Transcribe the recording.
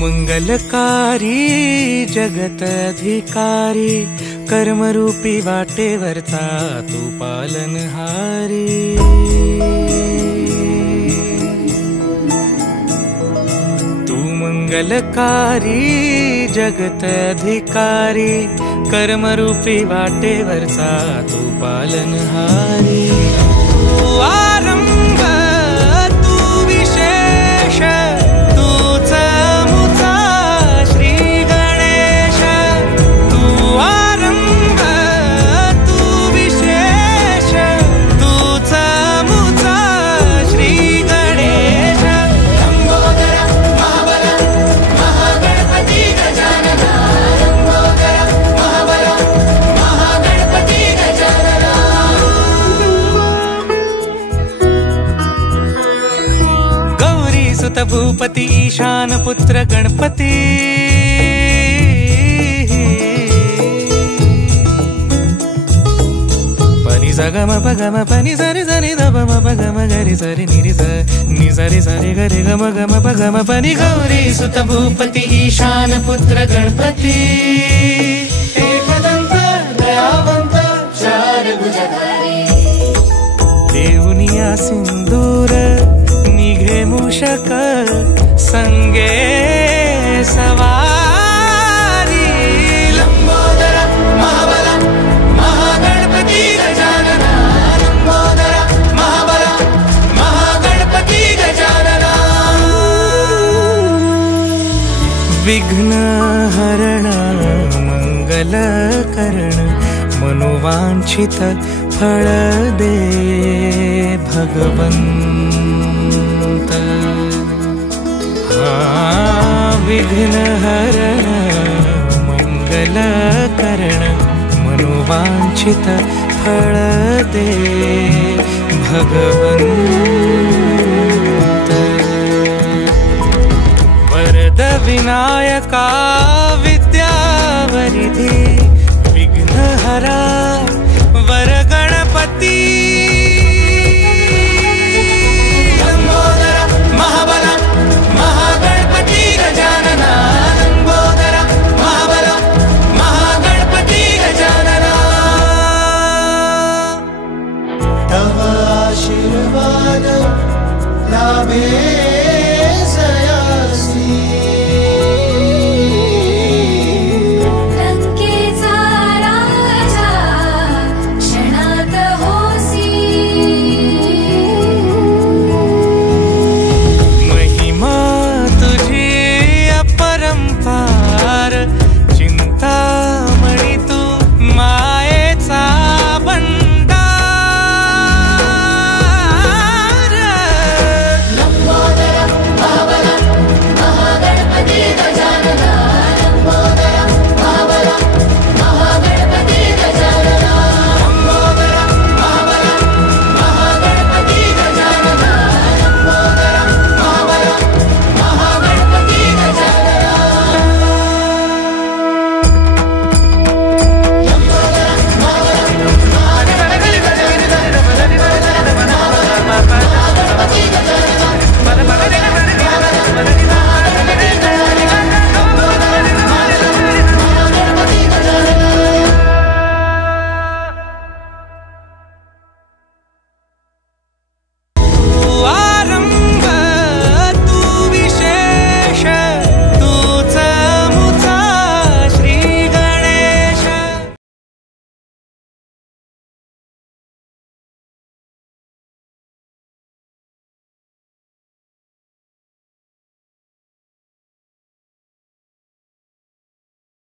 मंगलकारी जगत अधिकारी कर्मरूपी वाटेवरचा तू पालनहारी। तू मंगलकारी जगत अधिकारी कर्मरूपी वाटेवरचा तू पालनहारी। तू आरंभ तू विशेष तूच मुचा श्री गणेश। तू आरंभ तू विशेष तूच मुचा श्री गणेश। लंबोदर महाबल महागणपती गजानना। लंबोदर महाबल महागणपती गजानना। गौरी सुत भूपती ईशान पुत्र गणपती। पनि सगम पगम पनि सरि सरि दपम पगम गरि सरि निरि स नि सरि सरि गरि गम गम पगम पनि। गौरी सुत भूपती ईशान पुत्र गणपती। एकदंत दयावंत चार भुजधारी। देऊनिया सिंदूर निघे मूषक संगे सवारी। लंबोदर महाबल महागणपती गजानना। लंबोदर महाबल महागणपती गजानना। विघ्न हरण मंगल करण मनोवांछित फळ दे भगवंत। विघ्न हरण मंगल करण मनोवांछित फळ दे भगवंत। वरद विनायका विद्यावरिधी विघ्नहरा वर गणपती।